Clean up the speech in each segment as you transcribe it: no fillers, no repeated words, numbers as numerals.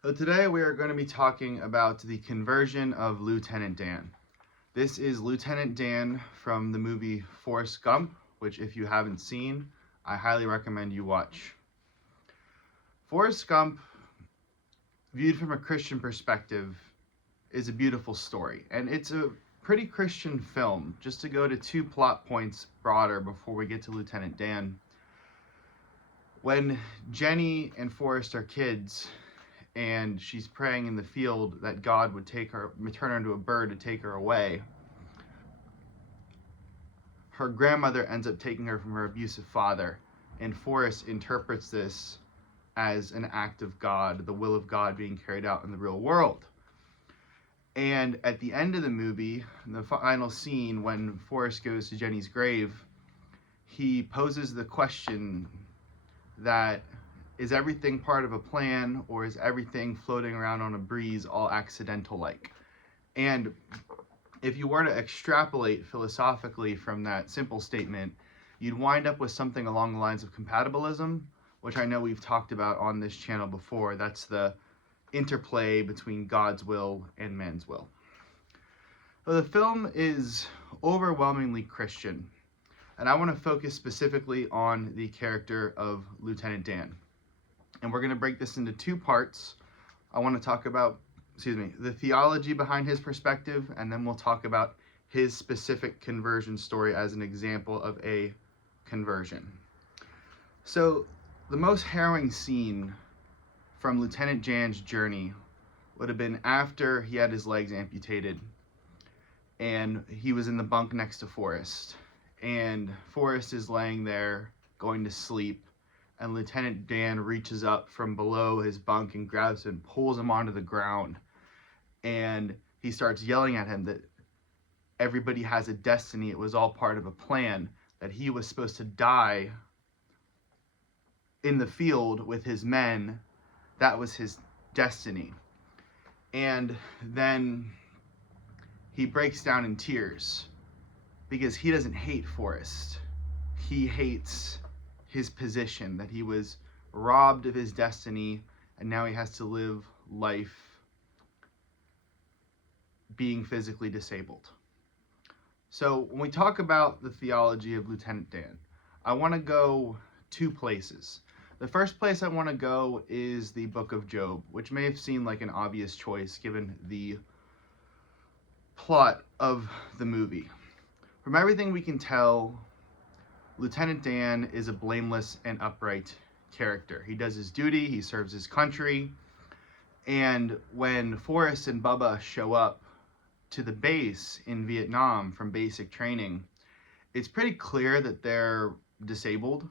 So today we are going to be talking about the conversion of Lieutenant Dan. This is Lieutenant Dan from the movie Forrest Gump, which if you haven't seen, I highly recommend you watch. Forrest Gump, viewed from a Christian perspective, is a beautiful story, and it's a pretty Christian film. Just to go to two plot points broader before we get to Lieutenant Dan. When Jenny and Forrest are kids, and she's praying in the field that God would take her, turn her into a bird to take her away, her grandmother ends up taking her from her abusive father, and Forrest interprets this as an act of God, the will of God being carried out in the real world. And at the end of the movie, in the final scene, when Forrest goes to Jenny's grave, he poses the question that, is everything part of a plan, or is everything floating around on a breeze, all accidental like? And if you were to extrapolate philosophically from that simple statement, you'd wind up with something along the lines of compatibilism, which I know we've talked about on this channel before. That's the interplay between God's will and man's will. So the film is overwhelmingly Christian, and I want to focus specifically on the character of Lieutenant Dan. And we're going to break this into two parts. I want to talk about, the theology behind his perspective, and then we'll talk about his specific conversion story as an example of a conversion. So the most harrowing scene from Lieutenant Dan's journey would have been after he had his legs amputated and he was in the bunk next to Forrest, and Forrest is laying there going to sleep, and Lieutenant Dan reaches up from below his bunk and grabs him and pulls him onto the ground, and he starts yelling at him that everybody has a destiny, it was all part of a plan, that he was supposed to die in the field with his men, that was his destiny. And then he breaks down in tears because he doesn't hate Forrest. He hates his position, that he was robbed of his destiny and now he has to live life being physically disabled. So when we talk about the theology of Lieutenant Dan, I want to go two places. The first place I want to go is the book of Job, which may have seemed like an obvious choice given the plot of the movie. From everything we can tell, Lieutenant Dan is a blameless and upright character. He does his duty, he serves his country, and when Forrest and Bubba show up to the base in Vietnam from basic training, it's pretty clear that they're disabled,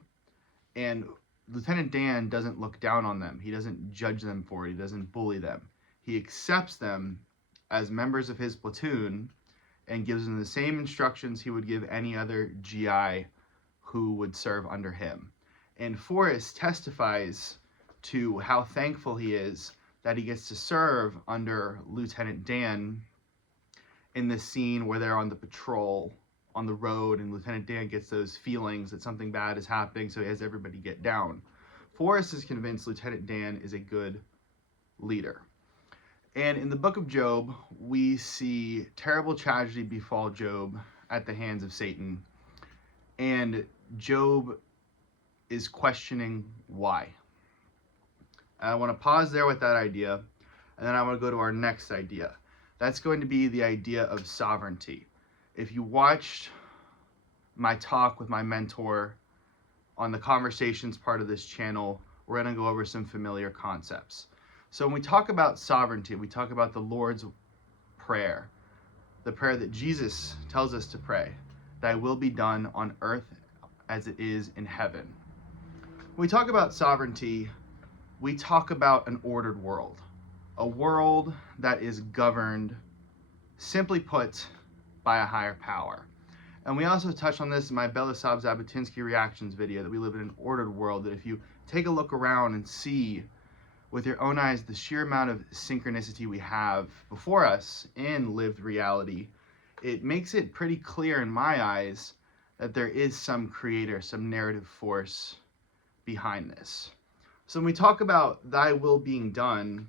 and Lieutenant Dan doesn't look down on them. He doesn't judge them for it. He doesn't bully them. He accepts them as members of his platoon and gives them the same instructions he would give any other GI who would serve under him. And Forrest testifies to how thankful he is that he gets to serve under Lieutenant Dan in this scene where they're on the patrol on the road, and Lieutenant Dan gets those feelings that something bad is happening, so he has everybody get down. Forrest is convinced Lieutenant Dan is a good leader. And in the book of Job, we see terrible tragedy befall Job at the hands of Satan. And Job is questioning why. I want to pause there with that idea, and then I want to go to our next idea. That's going to be the idea of sovereignty. If you watched my talk with my mentor on the conversations part of this channel, we're going to go over some familiar concepts. So when we talk about sovereignty, we talk about the Lord's Prayer, the prayer that Jesus tells us to pray, thy will be done on earth as it is in heaven. When we talk about sovereignty, we talk about an ordered world, a world that is governed, simply put, by a higher power. And we also touched on this in my Belisab Zhabotinsky reactions video, that we live in an ordered world, that if you take a look around and see with your own eyes the sheer amount of synchronicity we have before us in lived reality, it makes it pretty clear in my eyes that there is some creator, some narrative force behind this. So when we talk about thy will being done,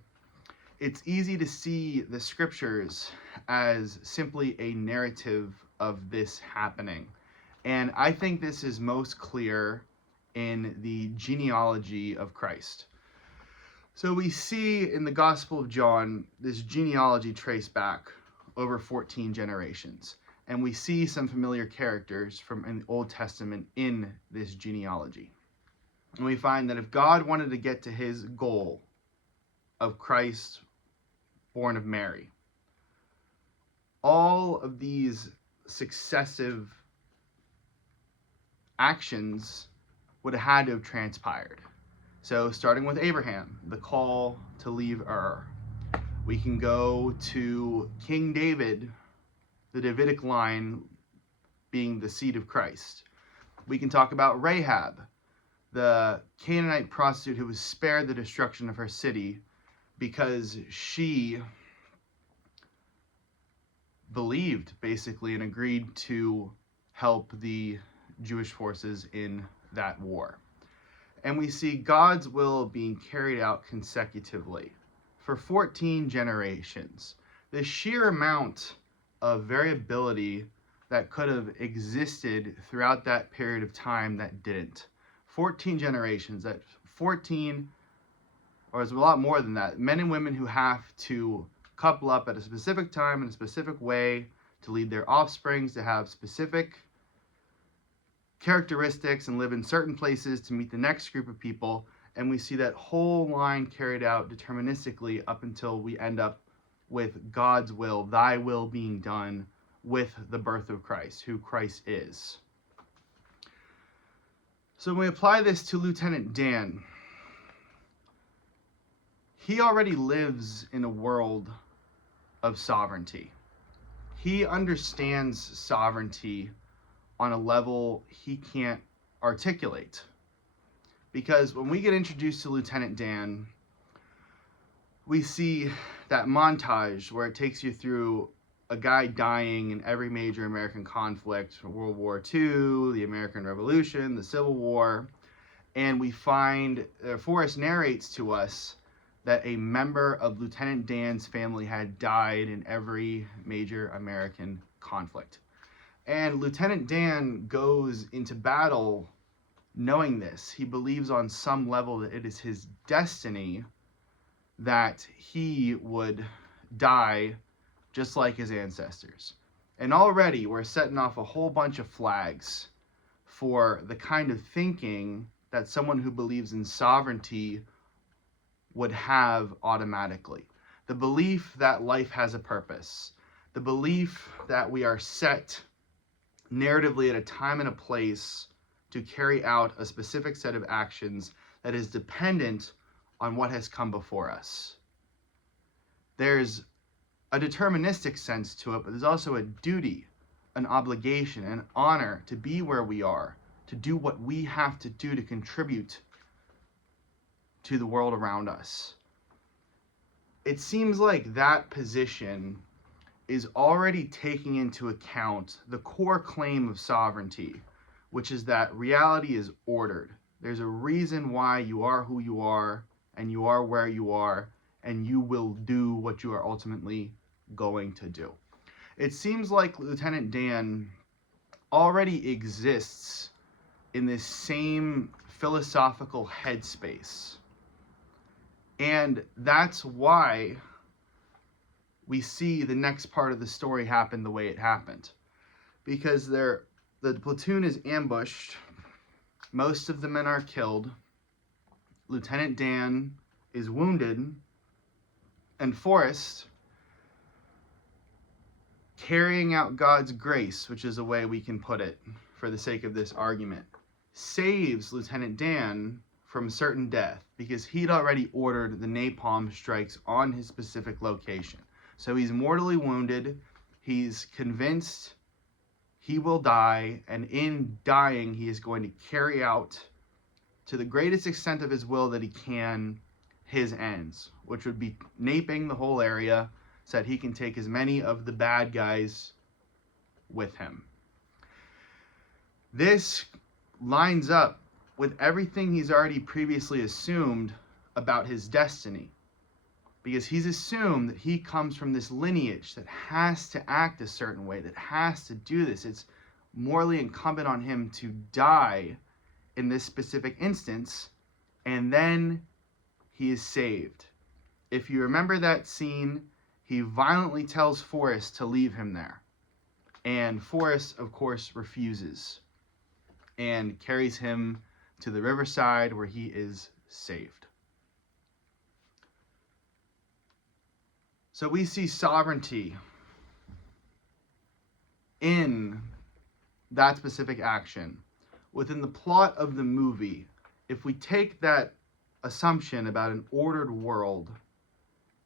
it's easy to see the scriptures as simply a narrative of this happening. And I think this is most clear in the genealogy of Christ. So we see in the Gospel of John this genealogy traced back over 14 generations. And we see some familiar characters from in the Old Testament in this genealogy. And we find that if God wanted to get to his goal of Christ born of Mary, all of these successive actions would have had to have transpired. So starting with Abraham, the call to leave Ur. We can go to King David, the Davidic line being the seed of Christ. We can talk about Rahab, the Canaanite prostitute who was spared the destruction of her city because she believed, basically, and agreed to help the Jewish forces in that war. And we see God's will being carried out consecutively for 14 generations. The sheer amount of variability that could have existed throughout that period of time that didn't. 14 generations, that 14, or it's a lot more than that, men and women who have to couple up at a specific time in a specific way to lead their offsprings, to have specific characteristics and live in certain places to meet the next group of people. And we see that whole line carried out deterministically up until we end up with God's will, thy will being done with the birth of Christ, who Christ is. So when we apply this to Lieutenant Dan, he already lives in a world of sovereignty. He understands sovereignty on a level he can't articulate. Because when we get introduced to Lieutenant Dan, we see that montage where it takes you through a guy dying in every major American conflict, World War II, the American Revolution, the Civil War, and we find, Forrest narrates to us that a member of Lieutenant Dan's family had died in every major American conflict. And Lieutenant Dan goes into battle knowing this. He believes on some level that it is his destiny that he would die just like his ancestors. And already we're setting off a whole bunch of flags for the kind of thinking that someone who believes in sovereignty would have automatically. The belief that life has a purpose. The belief that we are set narratively at a time and a place to carry out a specific set of actions that is dependent on what has come before us. There's a deterministic sense to it, but there's also a duty, an obligation, an honor to be where we are, to do what we have to do to contribute to the world around us. It seems like that position is already taking into account the core claim of sovereignty, which is that reality is ordered. There's a reason why you are who you are, and you are where you are, and you will do what you are ultimately going to do. It seems like Lieutenant Dan already exists in this same philosophical headspace. And that's why we see the next part of the story happen the way it happened. Because the platoon is ambushed, most of the men are killed, Lieutenant Dan is wounded, and Forrest, carrying out God's grace, which is a way we can put it for the sake of this argument, saves Lieutenant Dan from certain death because he'd already ordered the napalm strikes on his specific location. So he's mortally wounded, he's convinced he will die, and in dying he is going to carry out to the greatest extent of his will that he can his ends, which would be naping the whole area so that he can take as many of the bad guys with him. This lines up with everything he's already previously assumed about his destiny. because he's assumed that he comes from this lineage that has to act a certain way, that has to do this. It's morally incumbent on him to die in this specific instance, and then he is saved. If you remember that scene, he violently tells Forrest to leave him there. And Forrest, of course, refuses and carries him to the riverside where he is saved. So we see sovereignty in that specific action. Within the plot of the movie, if we take that assumption about an ordered world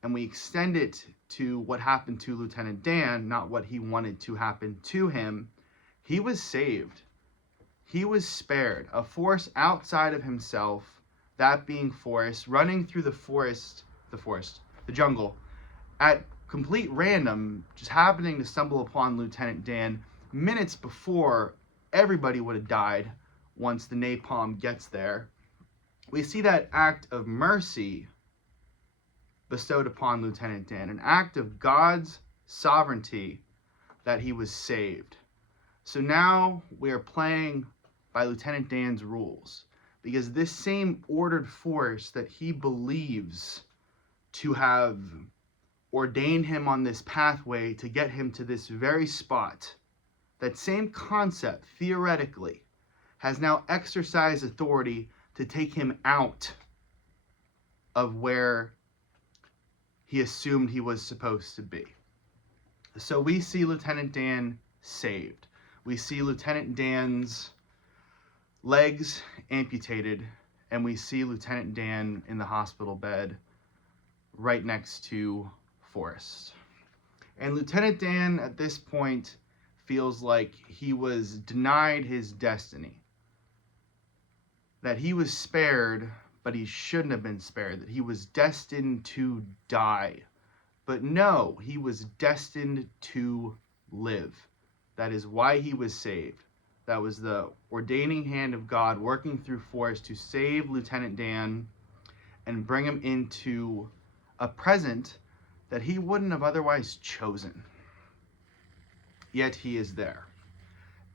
and we extend it to what happened to Lieutenant Dan, not what he wanted to happen to him, he was saved. He was spared. A force outside of himself, that being Forrest, running through the jungle, at complete random, just happening to stumble upon Lieutenant Dan minutes before everybody would have died once the napalm gets there. We see that act of mercy bestowed upon Lieutenant Dan, an act of God's sovereignty that he was saved. So now we are playing by Lieutenant Dan's rules, because this same ordered force that he believes to have ordained him on this pathway to get him to this very spot, that same concept, theoretically, has now exercised authority to take him out of where he assumed he was supposed to be. So we see Lieutenant Dan saved. We see Lieutenant Dan's legs amputated, and we see Lieutenant Dan in the hospital bed right next to Forrest. And Lieutenant Dan at this point feels like he was denied his destiny, that he was spared, but he shouldn't have been spared, that he was destined to die. But no, he was destined to live. That is why he was saved. That was the ordaining hand of God working through Forrest to save Lieutenant Dan and bring him into a present that he wouldn't have otherwise chosen. Yet he is there.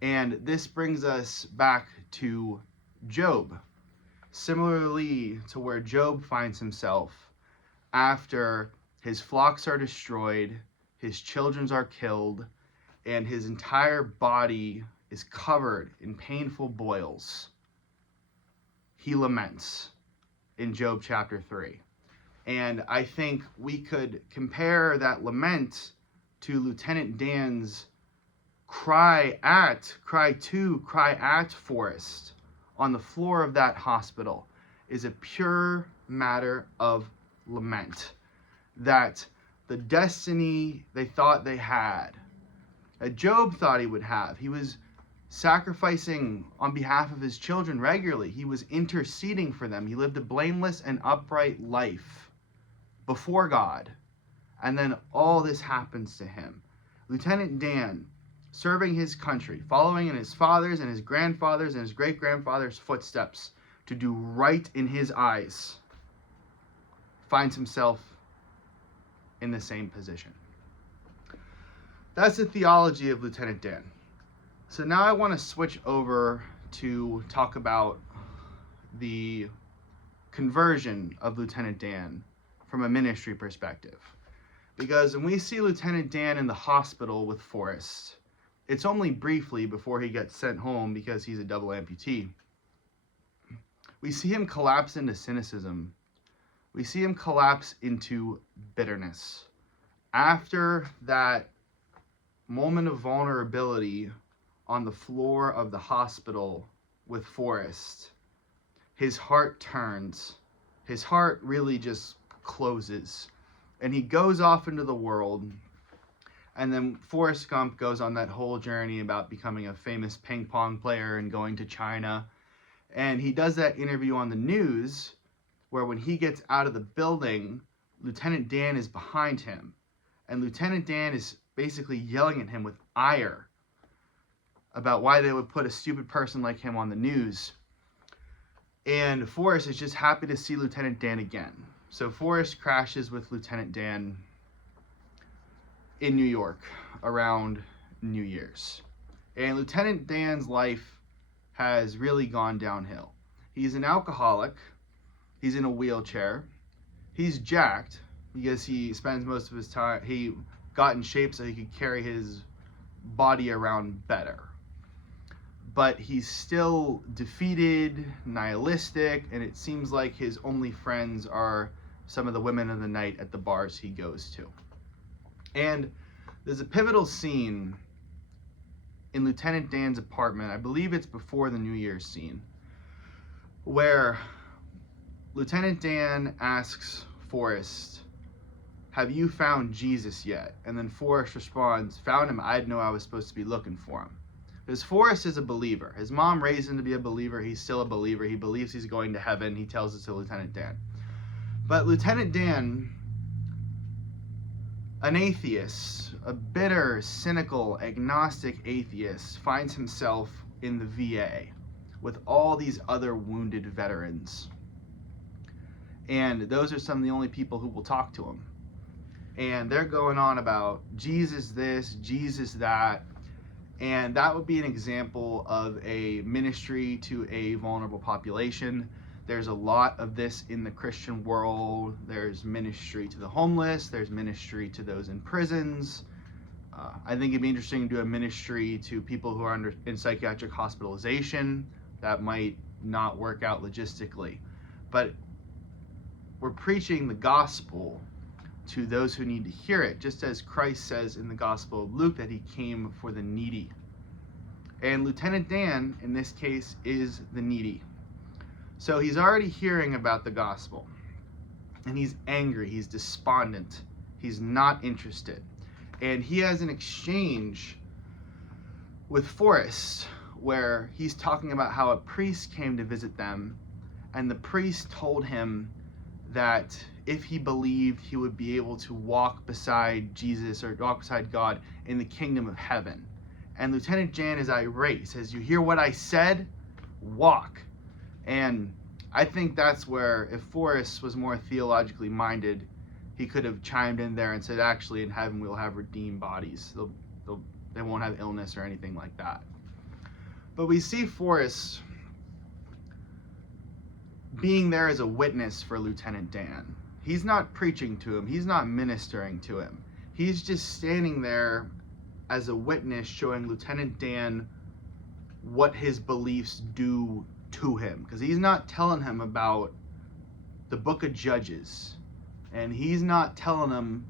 And this brings us back to Job. Similarly to where Job finds himself after his flocks are destroyed, his children are killed, and his entire body is covered in painful boils. He laments in Job chapter 3. And I think we could compare that lament to Lieutenant Dan's cry at Forrest on the floor of that hospital is a pure matter of lament. That the destiny they thought they had, that Job thought he would have, he was sacrificing on behalf of his children regularly. He was interceding for them. He lived a blameless and upright life before God. And then all this happens to him. Lieutenant Dan, serving his country, following in his father's and his grandfather's and his great-grandfather's footsteps to do right in his eyes, finds himself in the same position. That's the theology of Lieutenant Dan. So now I want to switch over to talk about the conversion of Lieutenant Dan from a ministry perspective. Because when we see Lieutenant Dan in the hospital with Forrest, it's only briefly before he gets sent home because he's a double amputee. We see him collapse into cynicism. We see him collapse into bitterness. After that moment of vulnerability on the floor of the hospital with Forrest, his heart turns. His heart really just closes. And he goes off into the world. And then Forrest Gump goes on that whole journey about becoming a famous ping pong player and going to China. And he does that interview on the news where when he gets out of the building, Lieutenant Dan is behind him. And Lieutenant Dan is basically yelling at him with ire about why they would put a stupid person like him on the news. And Forrest is just happy to see Lieutenant Dan again. So Forrest crashes with Lieutenant Dan in New York around New Year's. And Lieutenant Dan's life has really gone downhill. He's an alcoholic. He's in a wheelchair. He's jacked because he spends most of his time, he got in shape so he could carry his body around better. But he's still defeated, nihilistic, and it seems like his only friends are some of the women of the night at the bars he goes to. And there's a pivotal scene in Lieutenant Dan's apartment, I believe it's before the New Year's scene, where Lieutenant Dan asks Forrest, "Have you found Jesus yet?" And then Forrest responds, "Found him? I didn't know I was supposed to be looking for him." Because Forrest is a believer. His mom raised him to be a believer. He's still a believer. He believes he's going to heaven. He tells it to Lieutenant Dan. But Lieutenant Dan, an atheist, a bitter, cynical, agnostic atheist, finds himself in the VA with all these other wounded veterans. And those are some of the only people who will talk to him. And they're going on about Jesus this, Jesus that. And that would be an example of a ministry to a vulnerable population. There's a lot of this in the Christian world. There's ministry to the homeless. There's ministry to those in prisons. I think it'd be interesting to do a ministry to people who are in psychiatric hospitalization. That might not work out logistically. But we're preaching the gospel to those who need to hear it, just as Christ says in the Gospel of Luke that he came for the needy. And Lieutenant Dan, in this case, is the needy. So he's already hearing about the gospel. And he's angry, he's despondent, he's not interested. And he has an exchange with Forrest where he's talking about how a priest came to visit them, and the priest told him that if he believed, he would be able to walk beside Jesus or walk beside God in the kingdom of heaven. And Lieutenant Dan is irate. He says, "You hear what I said? Walk." And I think that's where, if Forrest was more theologically minded, he could have chimed in there and said, actually, in heaven we'll have redeemed bodies. They won't have illness or anything like that. But we see Forrest being there as a witness for Lieutenant Dan. He's not preaching to him. He's not ministering to him. He's just standing there as a witness, showing Lieutenant Dan what his beliefs do to him. Because he's not telling him about the book of Judges. And he's not telling him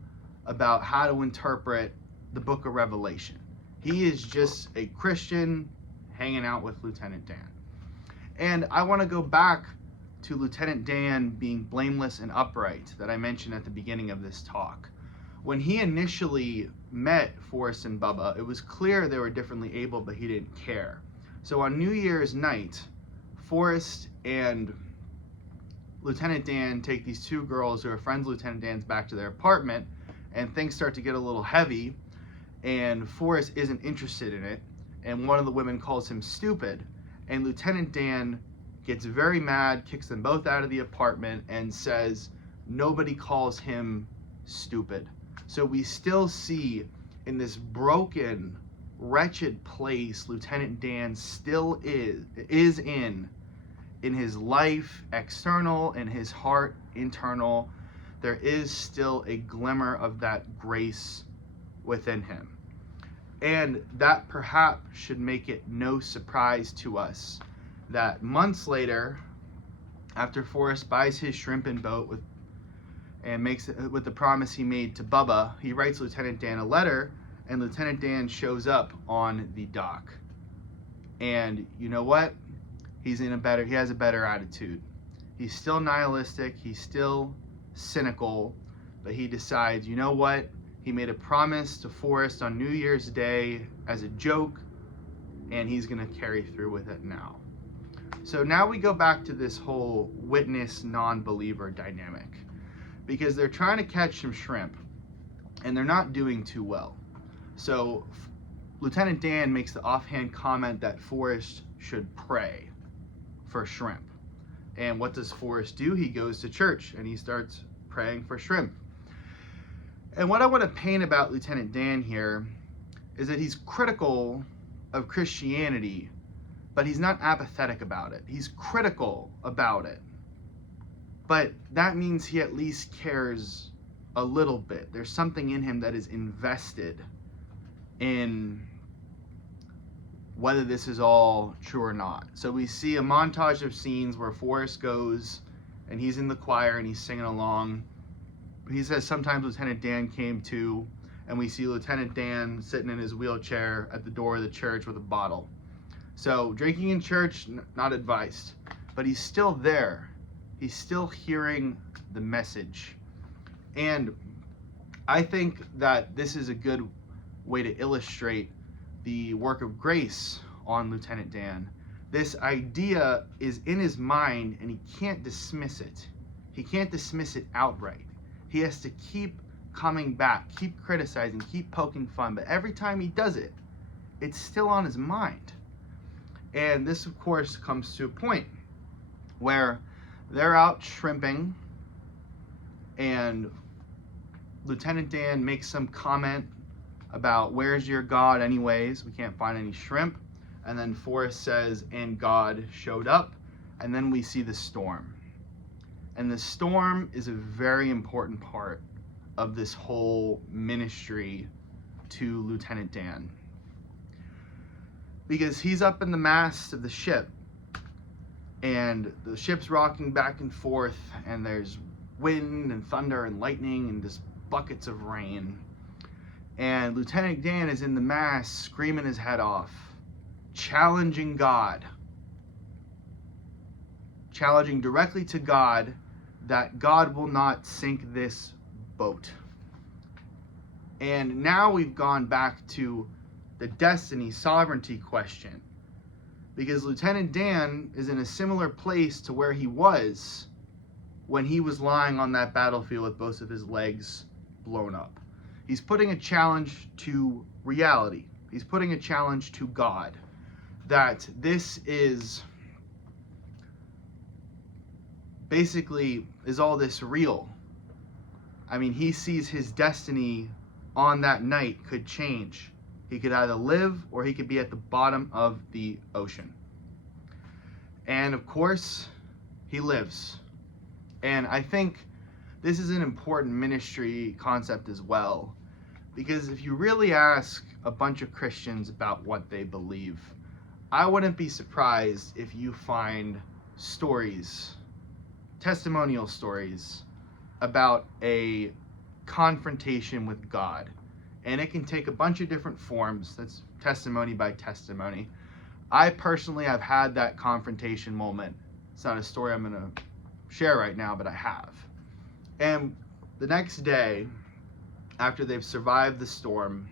about how to interpret the book of Revelation. He is just a Christian hanging out with Lieutenant Dan. And I want to go back to Lieutenant Dan being blameless and upright that I mentioned at the beginning of this talk. When he initially met Forrest and Bubba, it was clear they were differently able, but he didn't care. So on New Year's night, Forrest and Lieutenant Dan take these two girls who are friends of Lieutenant Dan's back to their apartment, and things start to get a little heavy, and Forrest isn't interested in it, and one of the women calls him stupid, and Lieutenant Dan gets very mad, kicks them both out of the apartment, and says nobody calls him stupid. So we still see in this broken, wretched place Lieutenant Dan still is in his life, external, in his heart, internal. There is still a glimmer of that grace within him. And that perhaps should make it no surprise to us that months later, after Forrest buys his shrimp and boat and makes it with the promise he made to Bubba, he writes Lieutenant Dan a letter, and Lieutenant Dan shows up on the dock. And you know what? He has a better attitude. He's still nihilistic, he's still cynical, but he decides, you know what? He made a promise to Forrest on New Year's Day as a joke, and he's going to carry through with it now. So now we go back to this whole witness non-believer dynamic, because they're trying to catch some shrimp, and they're not doing too well. So Lieutenant Dan makes the offhand comment that Forrest should pray for shrimp. And what does Forrest do? He goes to church, and he starts praying for shrimp. And what I want to paint about Lieutenant Dan here is that he's critical of Christianity, but he's not apathetic about it. He's critical about it. But that means he at least cares a little bit. There's something in him that is invested in whether this is all true or not. So we see a montage of scenes where Forrest goes and he's in the choir and he's singing along. He says sometimes Lieutenant Dan came to, and we see Lieutenant Dan sitting in his wheelchair at the door of the church with a bottle. So drinking in church, not advised, but he's still there. He's still hearing the message. And I think that this is a good way to illustrate the work of grace on Lieutenant Dan. This idea is in his mind and he can't dismiss it. He can't dismiss it outright. He has to keep coming back, keep criticizing, keep poking fun. But every time he does it, it's still on his mind. And this, of course, comes to a point where they're out shrimping and Lieutenant Dan makes some comment about, where's your God anyways? We can't find any shrimp. And then Forrest says, and God showed up. And then we see the storm. And the storm is a very important part of this whole ministry to Lieutenant Dan. Because he's up in the mast of the ship, and the ship's rocking back and forth, and there's wind and thunder and lightning and just buckets of rain. And Lieutenant Dan is in the mast screaming his head off, challenging God, challenging directly to God that God will not sink this boat. And now we've gone back to the destiny sovereignty question, because Lieutenant Dan is in a similar place to where he was when he was lying on that battlefield with both of his legs blown up. He's putting a challenge to reality. He's putting a challenge to God, that this is basically, is all this real? I mean, he sees his destiny on that night could change. He could either live or he could be at the bottom of the ocean. And of course, he lives. And I think this is an important ministry concept as well, because if you really ask a bunch of Christians about what they believe, I wouldn't be surprised if you find stories, testimonial stories, about a confrontation with God. And it can take a bunch of different forms. That's testimony by testimony. I personally have had that confrontation moment. It's not a story I'm going to share right now, but I have. And the next day, after they've survived the storm,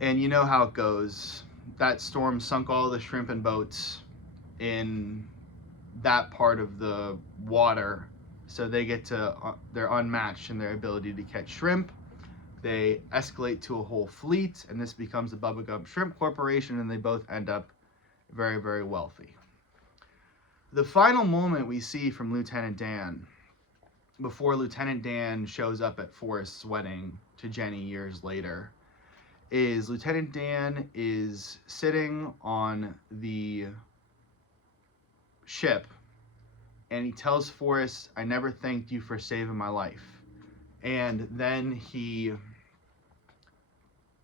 and you know how it goes, that storm sunk all the shrimp and boats in that part of the water, so they get to, they're unmatched in their ability to catch shrimp. They escalate to a whole fleet, and this becomes the Bubba Gump Shrimp Corporation, and they both end up very, very wealthy. The final moment we see from Lieutenant Dan, before Lieutenant Dan shows up at Forrest's wedding to Jenny years later, is Lieutenant Dan is sitting on the ship, and he tells Forrest, I never thanked you for saving my life. And then he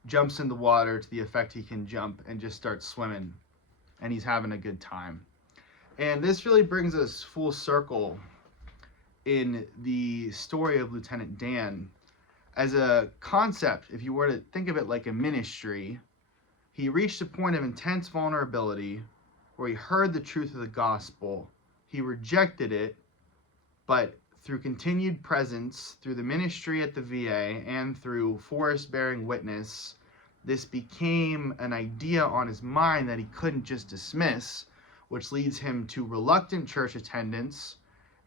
jumps in the water to the effect he can jump and just starts swimming, and he's having a good time. And this really brings us full circle in the story of Lieutenant Dan. As a concept, if you were to think of it like a ministry, he reached a point of intense vulnerability where he heard the truth of the gospel. He rejected it, but through continued presence, through the ministry at the VA, and through Forrest bearing witness, this became an idea on his mind that he couldn't just dismiss, which leads him to reluctant church attendance.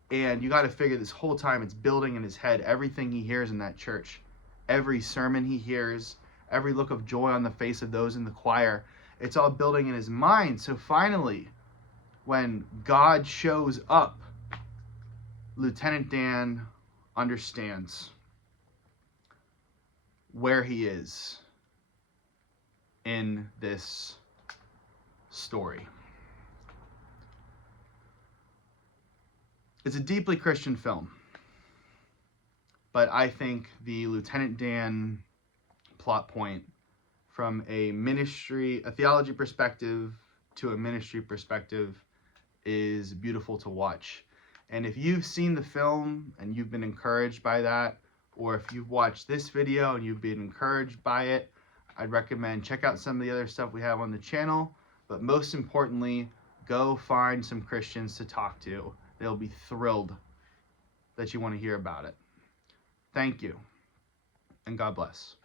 And you got to figure this whole time it's building in his head, everything he hears in that church, every sermon he hears, every look of joy on the face of those in the choir, it's all building in his mind. So finally, when God shows up Lieutenant Dan understands where he is in this story. It's a deeply Christian film, but I think the Lieutenant Dan plot point from a theology perspective to a ministry perspective is beautiful to watch. And if you've seen the film and you've been encouraged by that, or if you've watched this video and you've been encouraged by it, I'd recommend check out some of the other stuff we have on the channel. But most importantly, go find some Christians to talk to. They'll be thrilled that you want to hear about it. Thank you, and God bless.